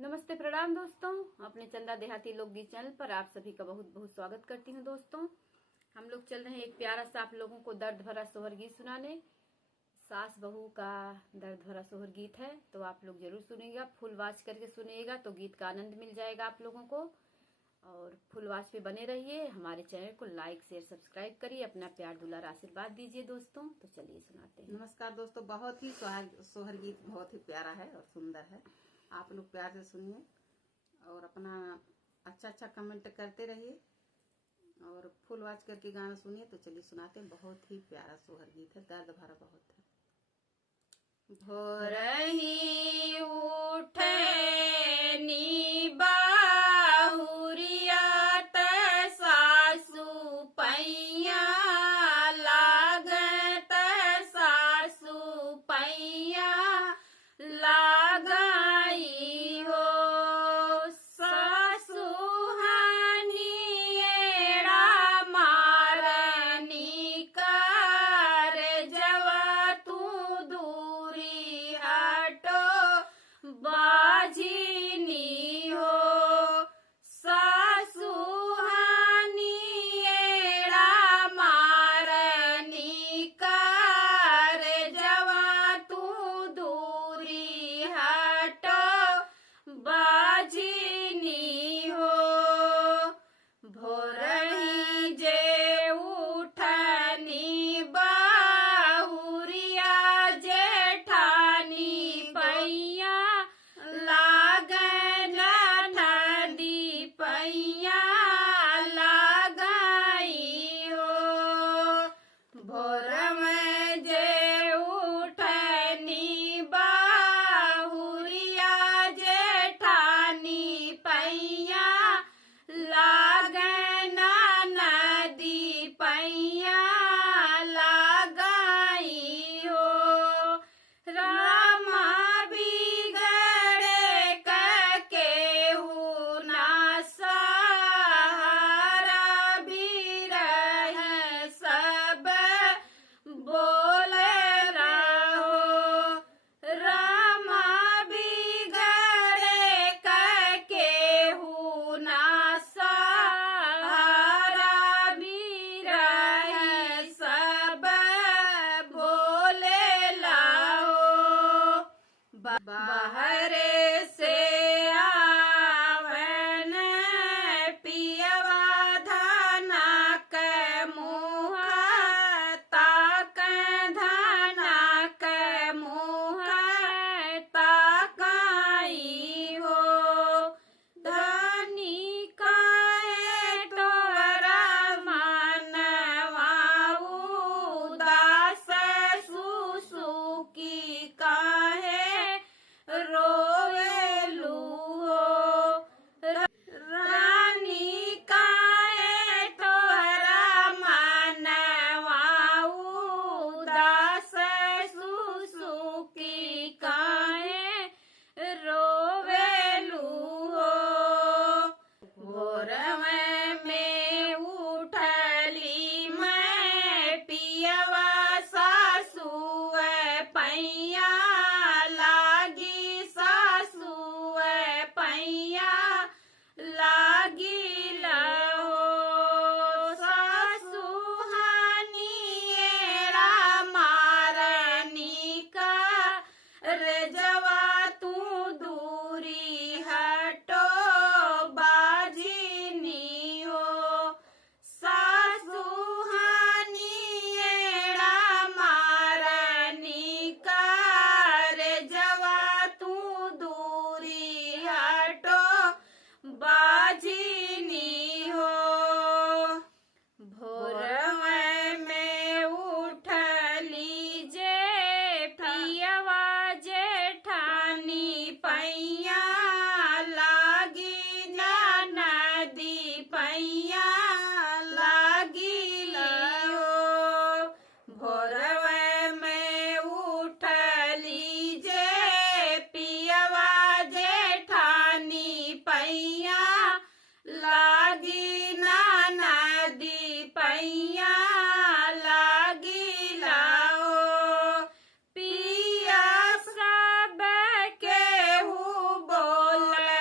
नमस्ते प्रणाम दोस्तों, अपने चंदा देहाती लोकगीत चैनल पर आप सभी का बहुत बहुत स्वागत करती हूँ। दोस्तों, हम लोग चल रहे हैं एक प्यारा सा आप लोगों को दर्द भरा सोहर गीत सुनाने। सास बहू का दर्द भरा सोहर गीत है, तो आप लोग जरूर सुनिएगा। फुल वॉच करके सुनिएगा तो गीत का आनंद मिल जाएगा आप लोगों को। और फुल वॉच पे बने रहिए, हमारे चैनल को लाइक शेयर सब्सक्राइब करिए, अपना प्यार दुलार आशीर्वाद दीजिए दोस्तों। तो चलिए सुनाते हैं। नमस्कार दोस्तों, बहुत ही सोहर गीत बहुत ही प्यारा है और सुंदर है। आप लोग प्यार से सुनिए और अपना अच्छा कमेंट करते रहिए और फुल वॉच करके गाना सुनिए। तो चलिए सुनाते हैं। बहुत ही प्यारा सोहर गीत है, दर्द भरा बहुत है। भोरही उठे नी बाहुरिया त सासु पैया लागत, सासु पैया लगाई हो। सासु हानिएड़ा मारनी कर जवा तू दूरी हटो बाजिनी हो। सासु हानिएड़ा मारनी कर जवा तू दूरी हटो बाजिनी हो। भोरही जे उठनी बाहुरिया जेठानी पैया लागन नदी पैया लगाई हो। भोर में जे उठनी बाहुरिया जेठानी पैया लागन नदी पैया लगाई हो। रामा बिगड़े केहू ना सहारा बिरह सब बोले रहो। रामा बिगड़े केहू ना सहारा बिरह सब बोले लाओ। बाहरे से आवन पियवा धाना के मुँह ताक, धाना के मुँह ताकाई हो। धनी काहे तोरा मनवा उदास, सुसुकी काहे रोवेलू हो। रानी काहे तोरा मनवा उदास, सुसुकी काहे रोवेलू हो। भोर में उठली मैं पियवा सासु पैया लागी, सासु पैया लागी लहो। सासु हानिएड़ा मारनी का जवा तू दूरी हटो बाजिनी हो। सासु हानिएड़ा मारनी कर जवा तू दूरी हटो बाजिनी हो। भोर में उठली जे पियवा जेठानी पैया लागी नदी पैया लागी हो। भोर में उठली जे पियवा जेठानी पैया लागी नदी पैया लागी लाओ। पिया सब केहू बोले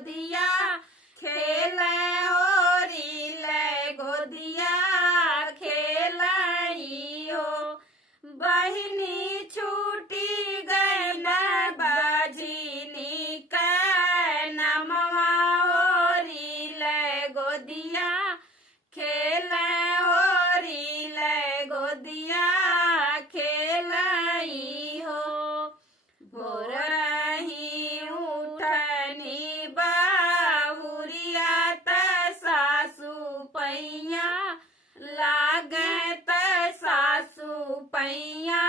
गोदिया खेले ओरी ले गोदिया खेलई हो बहिनी छूटी गई न बजनी के नमवा ओरी ले गोदिया खेले ओरी ले गोदिया खेलई हो भोरही उठनी बहुरिया त सासु पैया लागे त सासु पैया